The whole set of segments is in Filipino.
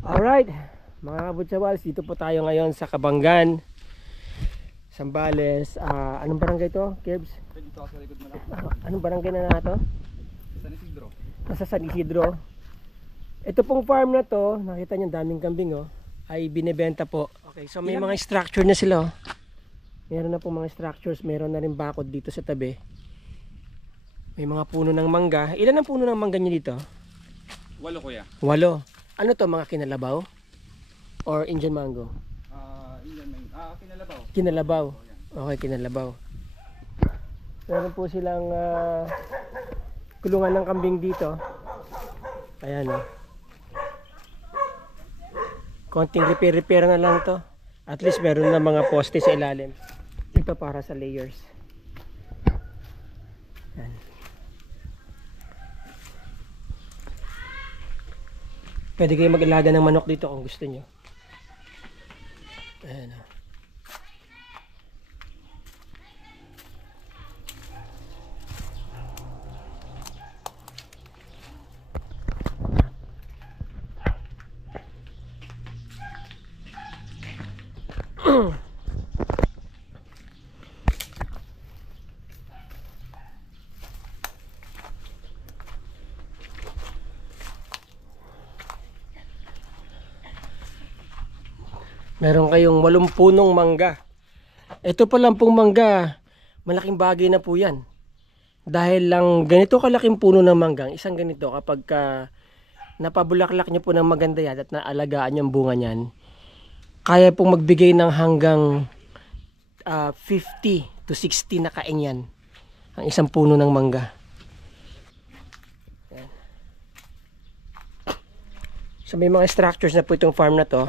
Alright, mga kabutsawals, dito po tayo ngayon sa Kabanggan, Zambales. Anong barangay to, Kebs? Dito sa likod mo lang. Anong barangay na to? San Isidro. Nasa San Isidro. Ito pong farm na to, nakita nyo daming kambing oh, ay binebenta po. Okay, so may mga structure na sila oh. Meron na po mga structures, meron na rin bakod dito sa tabi. May mga puno ng mangga. Ilan ang puno ng mangga nyo dito? 8 kuya. 8. Ano to, mga kinalabaw? Or Indian mango? Indian mango. Kinalabaw. Kinalabaw. Okay, kinalabaw. Meron po silang kulungan ng kambing dito. Ayan o. Konting repair na lang to. At least meron na mga poste sa ilalim. Ito para sa layers. Ayan. Pwede kayo mag-alaga ng manok dito kung gusto nyo. Ayan o. Meron kayong 8 punong mangga. Ito pa lang pong mangga, malaking bagay na po yan. Dahil lang ganito kalaking puno ng manggang, isang ganito kapag napabulaklak nyo po ng maganda yan at naalagaan yung bunga nyan, kaya pong magbigay ng hanggang 50 to 60 na kain yan. Ang isang puno ng mangga. Yan. So may mga structures na po itong farm na to.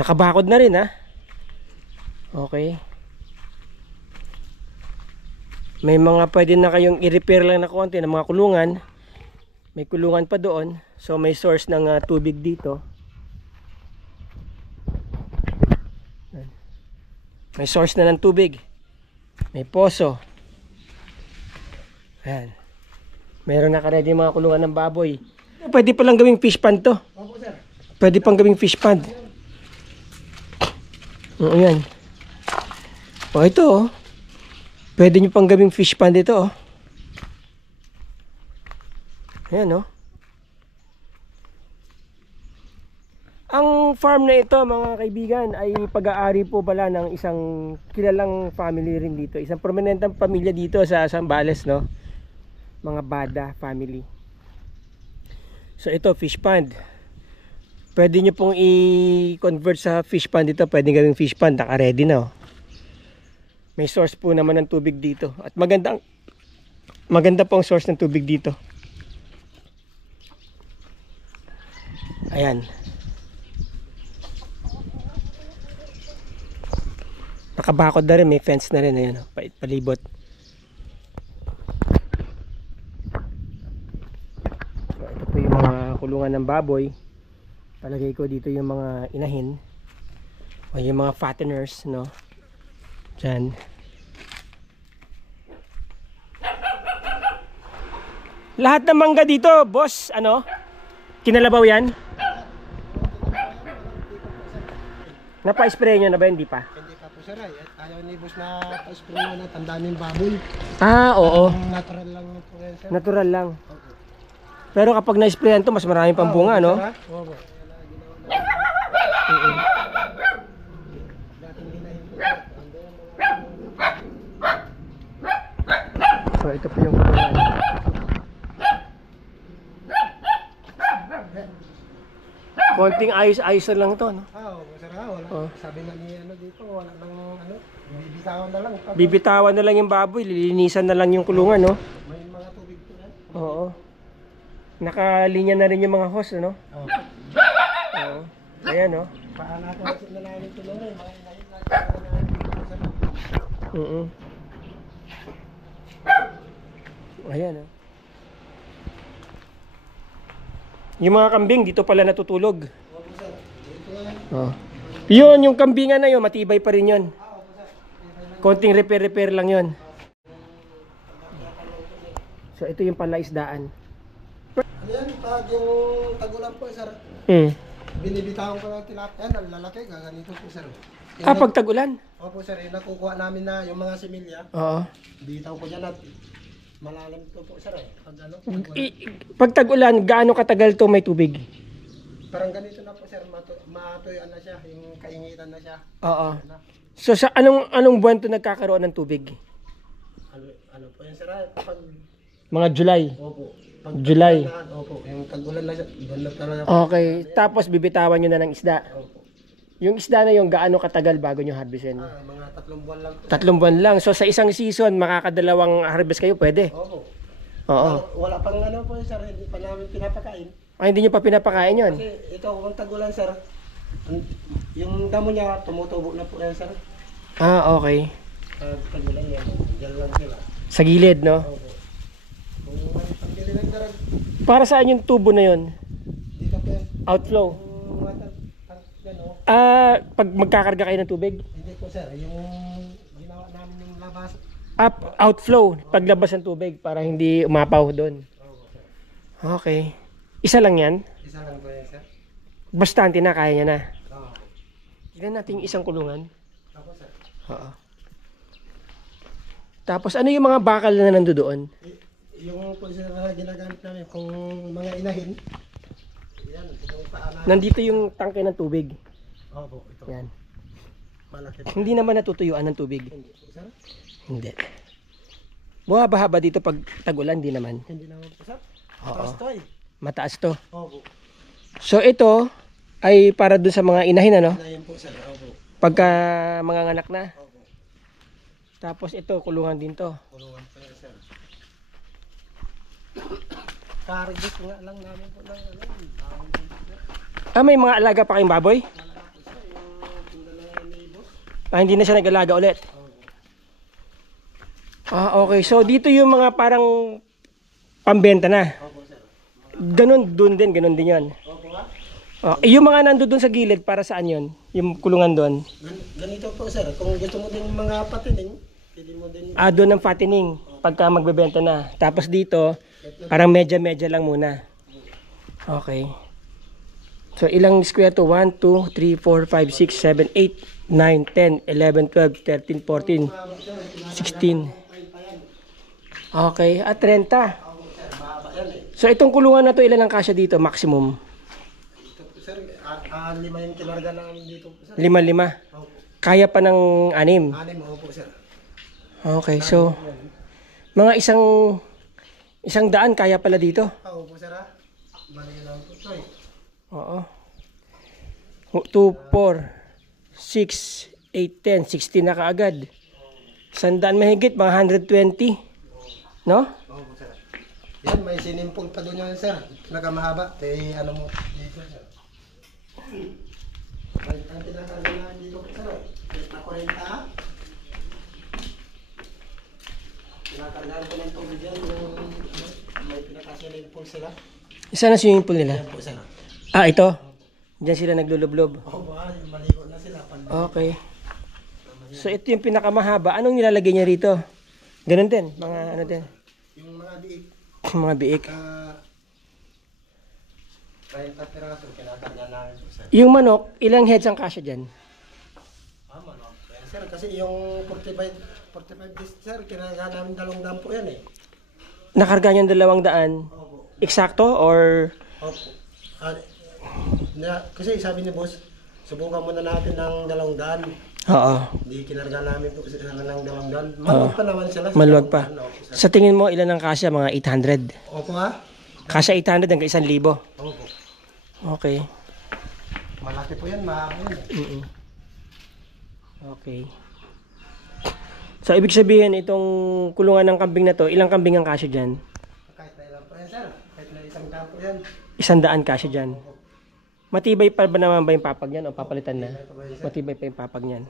Nakabakod na rin ha. Okay. May mga pwede na kayong i-repair lang na konti ng mga kulungan. May kulungan pa doon. So may source ng tubig dito. May source na ng tubig. May poso. Ayan. Meron na ka-ready mga kulungan ng baboy. Pwede pa lang gawing fish pond to. Opo sir. Pwede pang gawing fish pond. Oo yan. O ito oh. Pwede nyo pang gawing fish pond ito oh. Ayan oh. Ang farm na ito mga kaibigan ay pag-aari po pala ng isang kilalang family rin dito. Isang prominenteng pamilya dito sa Zambales no. Mga Bada family. So ito fish pond. Pwede nyo pong i-convert sa fish pond dito. Pwede gawing fish pond. Naka-ready na oh. May source po naman ng tubig dito. At maganda pong source ng tubig dito. Ayan. Nakabakod na rin. May fence na rin. Ayan oh. Palibot. So, ito po yung mga kulungan ng baboy. Palagay ko dito yung mga inahin o yung mga fatteners no. Diyan. Lahat ng mangga dito, boss, ano? Kinalabaw yan? Napa-spray nyo na ba? Hindi pa? Hindi pa po sir ay. Ayaw ni boss na pa-spray mo na tandaming baboy. Oo. Natural lang po yan sir. Natural lang. Pero kapag na-sprayan to, mas marami pang bunga, no? Opo. So ito po yung kulungan. Konting ayos-ayos na lang to, no? Opo sir wala. Oh. Sabi nga ni ano dito, wala nang ano, bibitawan na lang. Bibitawan na lang yung baboy, lilinisan na lang yung kulungan, no? May mga tubig po yan. Oo. Nakalinya na rin yung mga hose, no? Oo. Oo. Ayan, no? Paano natin na namin tulungan, mga inahin natin dito sir. Ayan, no? Yung mga kambing dito pala natutulog. Opo sir. Dito yan. Oh. Yun, yung kambingan na yun, matibay pa rin yun. Opo sir. Konting repair lang yun. So ito yung palaisdaan. Ano yan, pag yung tagulan po, sir, Hmm. binibitawan ko ng tilapia, ang lalaki, gaganito po, sir. Pag tag-ulan? Opo, sir, yung nakukuha namin na yung mga similya, Oo. bitaw ko dyan at malalim to po, sir. Pag ano, Pag tag-ulan, gaano katagal to may tubig? parang ganito na po, sir, matuyuan na siya, yung kaingitan na siya. Oo. Na, So sa anong buwan to nagkakaroon ng tubig? ano po yan, sir, pag, Mga July. opo, pag July. opo, yung tagulan na siya, doon na talaga. Okay. Tapos bibitawan nyo na ng isda. Opo. Yung isda na yung gaano katagal bago nyo harvestin? Mga 3 buwan lang po. 3 buwan lang. So sa isang season, makakadalawang harvest kayo, pwede? Opo. Oo. Wala pang ano po, sir, hindi pa namin pinapakain. Ay, hindi nyo pa pinapakain yun? Kasi ito, kung tagulan, sir, yung damo niya, tumutubo na po yan, sir. Ah, okay. Tagulan yan, dyan lang sila. Sa gilid, no? Opo. Kung pambili ng darag, Para saan yung tubo na yun? dito po yan. Outflow? Yung water tank yan, oh. Pag magkakarga kayo ng tubig? Hindi po, sir, yung ginawa namin yung labas. Outflow, paglabas ng tubig para hindi umapaw doon. Opo, sir. Okay. Isa lang yan? Isa lang po yan, sir. Bastante na, kaya niya na. Oo. Tignan natin yung isang kulungan. Ako, sir. Oo. Tapos ano yung mga bakal na nando doon? Yung po, sir, na ginagamit namin, kung mga inahin, yan, yung paan namin. Nandito yung tangke ng tubig. Opo, ito. Yan. Malaki po. Hindi naman natutuyuan ng tubig. Hindi po, sir. Hindi. Buhaba-haba dito pag tag-ulan, hindi naman. Hindi naman po, sir. Oo. Tapos to, eh. Mataas to. Opo. So ito ay para dun sa mga inahin, ano? Inahin po, sir. Opo. Pagka mga anak na. Opo. Tapos ito, kulungan din to. Kulungan po yan, sir. Karigit nga lang namin po ng ano. May mga alaga pa kayong baboy? Hindi na siya nag-alaga ulit. Okay. So dito yung mga parang pambenta na. Opo, sir. Ganon din yan. Opo nga. Yung mga nandoon sa gilid, para saan yun? Yung kulungan doon? Ganito po, sir. Kung gusto mo din mga patining, pwede mo din. Doon ang fattening pagka magbebenta na. Tapos dito, parang medya-medya lang muna. Okay. So ilang square to? 1, 2, 3, 4, 5, 6, 7, 8, 9, 10, 11, 12, 13, 14, 16. Okay. 30. Mahaba yan, eh. So itong kulungan na to, ilan ang kasya dito? Maximum? Ito po, sir. 5 yung kinarga namin dito po, sir. 5. Opo. Kaya pa ng 6. 6, opo, sir. Okay. So mga isang daan kaya pala dito. Opo, sir, ha. Bali lang po, sir. Oo. 2, 4, 6, 8, 10, 16 na kaagad. 100 mahigit, mga 120. No? Opo, sir. Yan, may sinimpol pa doon yan, sir. Nakamahaba. Ano mo dito, sir. Ang tinakarga namin dito, sir. Na 40. Tinakargaan ko ng tubig yan. May pinakasinimpol sila. Isa na swimming pool nila. Yan po, sir. Ito. Diyan sila naglulublob. Opo, maligo na sila. Okay. So ito yung pinakamahaba. Anong nilalagay niya rito? Ganun din. Mga ano din. Yung mga biik. Mga biik. 30 piraso, kinakarga namin po, sir. Yung manok, ilang heads ang kasya dyan? Manok. Sir, kasi yung 45 days, sir, kinakarga namin 2 dam po yan, eh. Nakarga niyan 200. Opo. Eksakto or? Opo. Kasi sabi ni boss, subukan muna natin ng 200. Oo. Hindi kinarga namin po sila ng 200. Maluwag pa naman sila. Maluwag pa. Opo, sir. Sa tingin mo, ilan ang kasya? Mga 800. Opo, ha? Kasya 800 hanggang 1,000. Opo. Okay. Malaki po yan, mahaba yan, eh. Okay. So, ibig sabihin, itong kulungan ng kambing na to, ilang kambing ang kasya dyan? Kahit na ilan po yan, sir. Kahit na 1 dam po yan. 100 kasya dyan. Matibay pa ba naman ba yung papag niyan o papalitan na? Matibay pa yung papag niyan.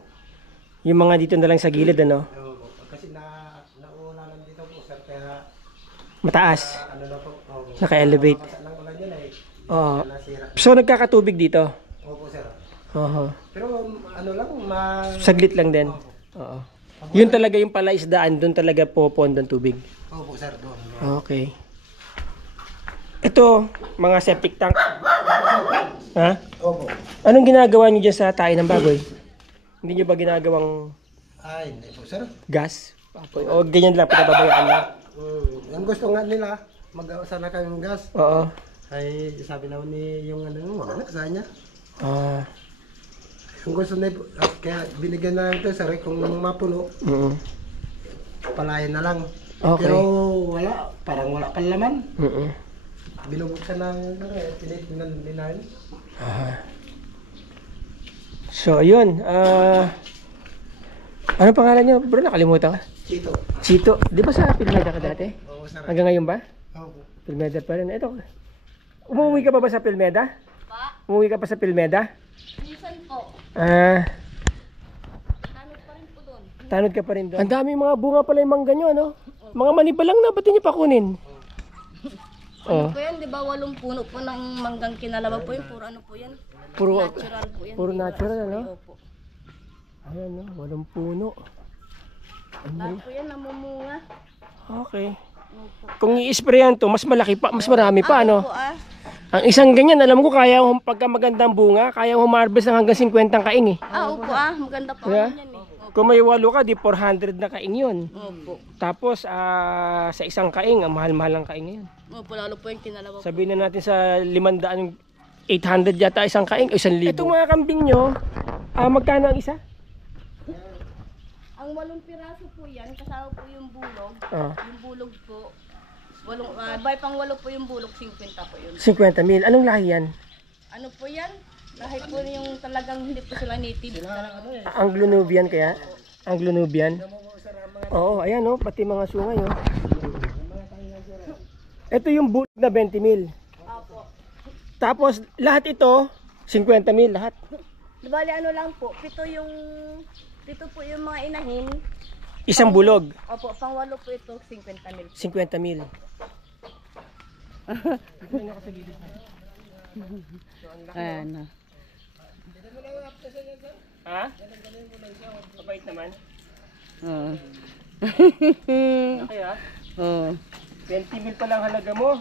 Yung mga dito na lang sa gilid, ano? Opo. Kasi naulanan dito po, sir. Kaya, Mataas. ano na po. Opo. Naka-elevate. Mabasa ng ulan yan, eh. Oo. Nasira. So, nagkakatubig dito? Opo, sir. Oo. Pero ano lang, Saglit lang din. Oo. Yun talaga yung palaisdaan, doon talaga popond ang tubig. Opo, sir, doon. Okay. Ito, mga septic tank. Ha? Opo. Anong ginagawa niyo dyan sa tayo ng baboy? Hindi niyo ba ginagawang Ay, hindi po, sir. gas? O ganyan lang, pinababayaan lang? Ang gusto nga nila, mag-sana kayong gas. Oo. Ay, sabi naman ni yung ano, wala na sa niya. Ah, Ang gusto na, kaya binigyan na lang ito, sir, kung mapuno, mm. palayan na lang. Okay. Pero wala, parang wala pang laman. Mm. Binubuksan na tinitingnan nila yun. So, ayun. Ano pangalan niyo? Bro, nakalimutan ka. Chito. Chito. Di ba sa Pilmeda ka dati? Oo, sir. Hanggang ngayon ba? Opo. Pilmeda pa rin. Ito. Umuwi ka pa ba sa Pilmeda? Pa, Umuwi ka pa sa Pilmeda? minsan po. Ah, Tanong pa rin po doon. tanod ka pa rin doon. Ang dami mga bunga pala yung mangga nyo, ano? Mga mani pa lang na, ba't niyo pa kunin? Oh, Po yan, di ba 8 puno po ng manggang kinalawa po yun? Puro ano po yan? puro, Natural po yan. puro natural, ano? Opo. Ayan, no? Walang puno. Lahat po yan, namumunga. Okay. Opo. Kung i-sprayan to, mas malaki pa, mas marami pa, ano? Opo Ang isang ganyan, alam ko, kaya pagka magandang bunga, kaya humarvest ng hanggang 50 kaing eh. Opo maganda po Yeah? yan eh. Opo. Kung may 8 ka, di 400 na kaing yun. Opo. Tapos, sa isang kaing, ang mahal-mahal ng kaing ngayon. Opo, lalo po yung kinalawa po. Sabihin na natin sa 500, 800 yata isang kaing, o 1,000. Itong mga kambing nyo, magkano ang isa? Ang 8 piraso po yan, kasama po yung bulog. Ah, Yung bulog po, bay pang 8 po yung bulog, 50 po yun. 50,000. Anong lahi yan? Ano po yan? Dahil po yung talagang hindi po sila native. Talagang, Anglo-Nubian kaya? Anglo-Nubian? Oo, ayan o, pati mga sungay o. Ito yung bulog na 20,000. Opo. Tapos, lahat ito, 50,000 lahat. Di bali ano lang po, pito po yung mga inahin. Isang bulog, Opo, pang 8 po ito, 50,000. 50,000. Ano? Ha? Mabait naman. Oo. Kaya, Oo. 20,000 pa lang halaga mo.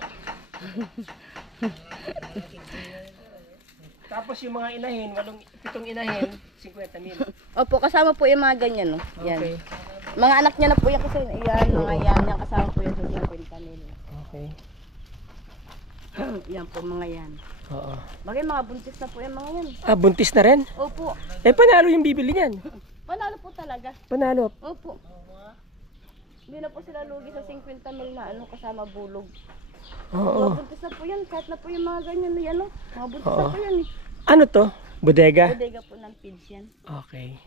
Tapos yung mga inahin, 7 inahin, 50,000. Opo, kasama po yung mga ganyan, no? Yan. Okay. Mga anak niya na po yan kasi yan, mga yan, yan kasama po yan sa 50,000. Okay. Yan po, mga yan. Oo. Bagay, mga buntis na po yan, mga yan. Buntis na rin? Opo. Eh, panalo yung bibili niyan. Panalo po talaga. Panalo. Opo. Hindi na po sila lugi sa 50,000 na ano, kasama bulog. Oo. Mga buntis na po yan, kahit na po yung mga ganyan na yan, no? Mga buntis Oo. na po yan, eh. Ano to? Bodega? Bodega po ng pids yan. Okay.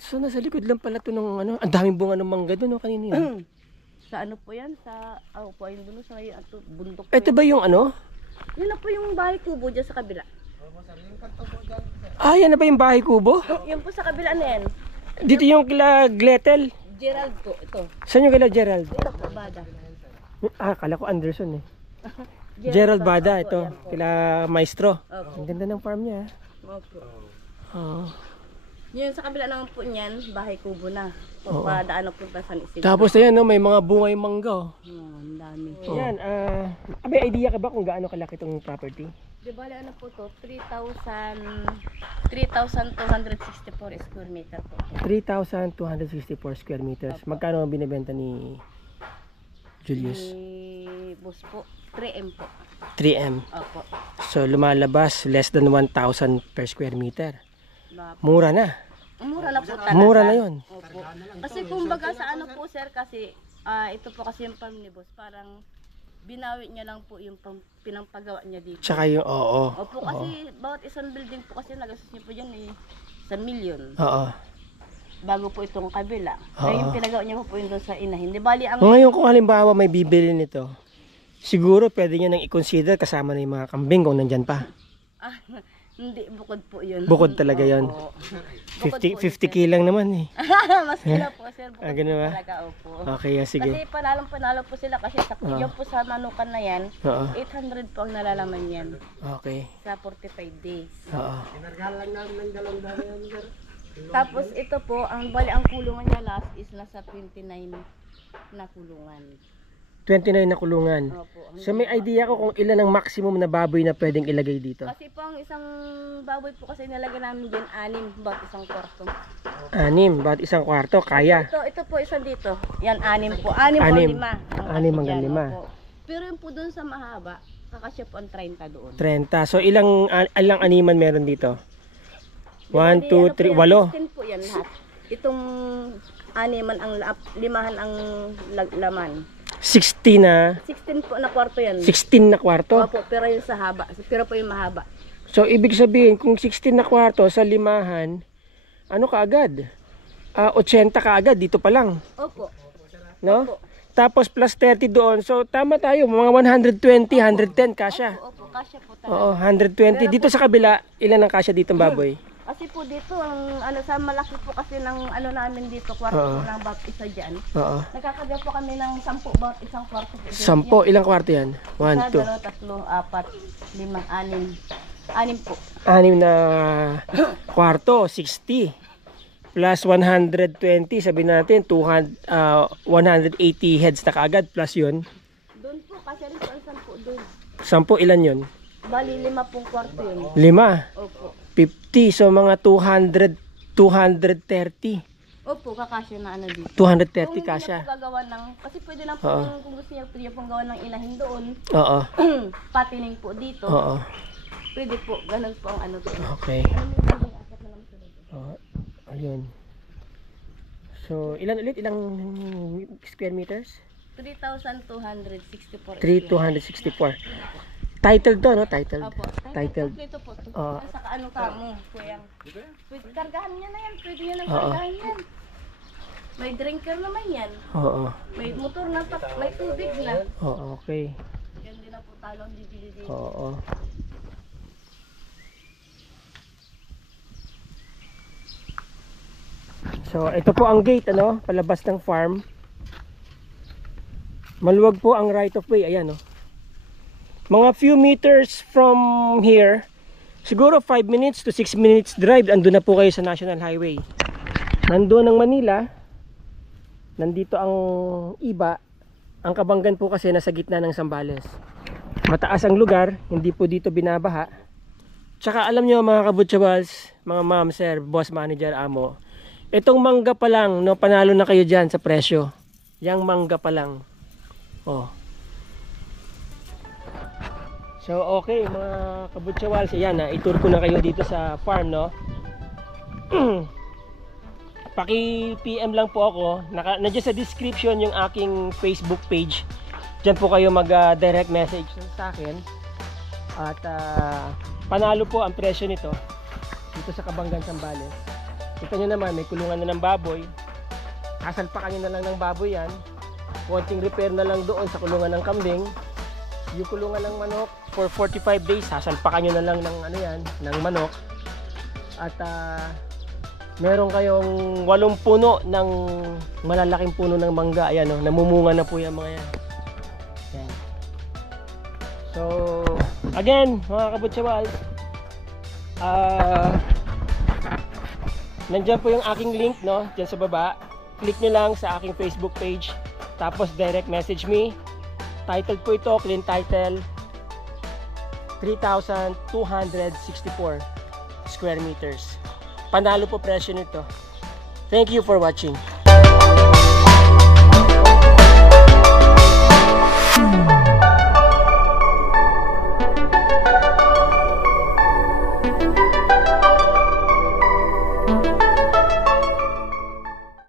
So, nasa likod lang pala to ng ano. Ang daming bunga ng mangga doon, no? Kanino yun? Sa ano po yan? Sa, po, ayun dulo, sa ato, bundok po Ito yan. ba yung ano? Yun na po yung bahay kubo dyan sa kabila. Yan na ba yung bahay kubo? Yun po sa kabila na yan. Dito yung kila Gletel. Gerald po, ito. Saan yung kila Gerald? Ito po, Bada. Kala ko Anderson eh. Gerald Bada, Opo, ito. yan po. Kila Maestro. Opo. Ang ganda ng farm niya. Opo. Oo. Yun sa kabila naman po niyan, bahay kubo na. Oo. O, padaan na punta sa Isidro. Tapos ayan, no, may mga bunga yung mangga. Oh. Ang dami. Yan, may idea ka ba kung gaano kalaki itong property? Di ba ano po to? 3,264 square meter po. 3,264 square meters. Magkano ang binibenta ni Julius? Ni boss po, 3M po. 3M. Opo. So lumalabas less than 1,000 per square meter. Na, Mura na. mura na po talaga. Mura na yun. Opo. Kasi kumbaga sa ano po sir, kasi ito po kasi yung farm ni boss, parang binawi niya lang po yung pinampagawa niya dito. Tsaka yung, oo. Opo, kasi bawat isang building po kasi nagastos niyo po dyan eh, 1 million. Oo. Bago po itong kabila. Oo. Kaya yung pinagawa niya po yun doon sa inahin. Di bali ang... Ngayon kung halimbawa may bibili nito, siguro pwede niya nang i-consider kasama na yung mga kambing kung nandyan pa. Hindi, bukod po yun. Bukod talaga yun. Opo. 50 k lang naman eh. Mas kila po sir, bukod ganun po ba? talaga, opo. Okay, sige. Kasi panalo po sila kasi sa yung po sa manukan na yan, Oo. 800 po ang nalalaman yan Okay. sa 45 days. Oo. Kinargahan lang namin ng dalawang dami yan, sir. Tapos ito po, ang bali ang kulungan niya last is nasa 29 na kulungan. 29 na kulungan. Opo. So may idea ko kung ilan ang maximum na baboy na pwedeng ilagay dito. Kasi po ang isang baboy po kasi nilagay namin dyan, 6 bawat isang kwarto. 6, bawat isang kwarto, kaya. Ito po isa dito. Yan, 6 po. 6 o 6. 5. 6 hanggang 5. Pero yung po dun sa mahaba, kakasya po ang 30 doon. 30. So ilang animan meron dito? 1, 2, 3, 8. 16 po yan lahat. Itong animan ang limahan ang laman. 16 na. 16 po na kwarto yan. 16 na kwarto. Opo, pero yung sa haba. Pero po yung mahaba. So ibig sabihin kung 16 na kwarto sa limahan, ano kaagad? 80 kaagad dito pa lang, Opo. no? Opo. Tapos plus 30 doon. So tama tayo, mga 120, 110 kasya. Opo, kasya po talaga. Oo, 120. Dito sa kabila, ilan ang kasya dito baboy? Kasi po dito, ang sa malaki po kasi ng namin dito, kwarto Oo. po ng bawat isa dyan. Oo. Nagkakagaya po kami ng 10 bawat isang kwarto po. 10, ilang kwarto yan? 1, 2. 2, 3, 4, 5, 6. 6 po. 6 na kwarto, 60. Plus 120, sabi natin, 180 heads na kaagad, plus yun. Doon po, kasi rin po ang 10 doon. 10, ilan yun? Bali, 5 pong kwarto yun. 5. Opo. 50, so mga 200, 230. Opo, kakasya na dito. 230 Kung kasya. hindi na po gagawa ng, kasi pwede lang po Oo. kung gusto niya, pwede pong gawa ng inahin doon. Oo. Patining po dito. Oo. Pwede po, ganun po ang doon. Okay. Ano yung bagong akit na lang sila doon? Oo. Ayun. So, ilan ulit? Ilang square meters? 3,264. 3,264. Titled to, no? Titled. Opo. Titled. Ito po. Oo. Saka ano ka mo, kuyang. Pwede kargahan niya na yan. Pwede niya nang Oo. kargahan yan. May drinker naman yan. Oo. May motor na, may tubig na. Oo, okay. Yan din na po talong didi. Oo. So, ito po ang gate, ano? Palabas ng farm. Maluwag po ang right of way. Ayan, no? Mga few meters from here, siguro 5 minutes to 6 minutes drive, andun na po kayo sa National Highway. Nandoon ang Manila, nandito ang iba, ang Kabanggan po kasi nasa gitna ng Zambales. Mataas ang lugar, hindi po dito binabaha. Tsaka alam nyo mga kabutsabals, mga ma'am, sir, boss, manager, amo, itong mangga pa lang, no, panalo na kayo dyan sa presyo. Yang mangga pa lang. Oh. So okay mga kabutsawals, ayan na, itour ko na kayo dito sa farm, no. Paki-PM lang po ako, nandiyan sa description yung aking Facebook page. Diyan po kayo mag-direct message sa akin. At panalo po ang presyo nito dito sa Kabanggan, Zambales. Kita nyo naman, may kulungan na ng baboy. Sasalpakan nyo na lang ng baboy yan. Konting repair na lang doon sa kulungan ng kambing. Yung kulungan ng manok for 45 days, sasalpakan nyo na lang ng ano yan, ng manok. At meron kayong 8 puno ng malalaking puno ng mangga. Ayan, oh, namumunga na po yung mga yan. Ayan. So again mga kabutsawal, nandiyan po yung aking link, no, dyan sa baba. Click nyo lang sa aking Facebook page, tapos direct message me. Title po ito, clean title, 3,264 square meters. Panalo po presyo nito. Thank you for watching.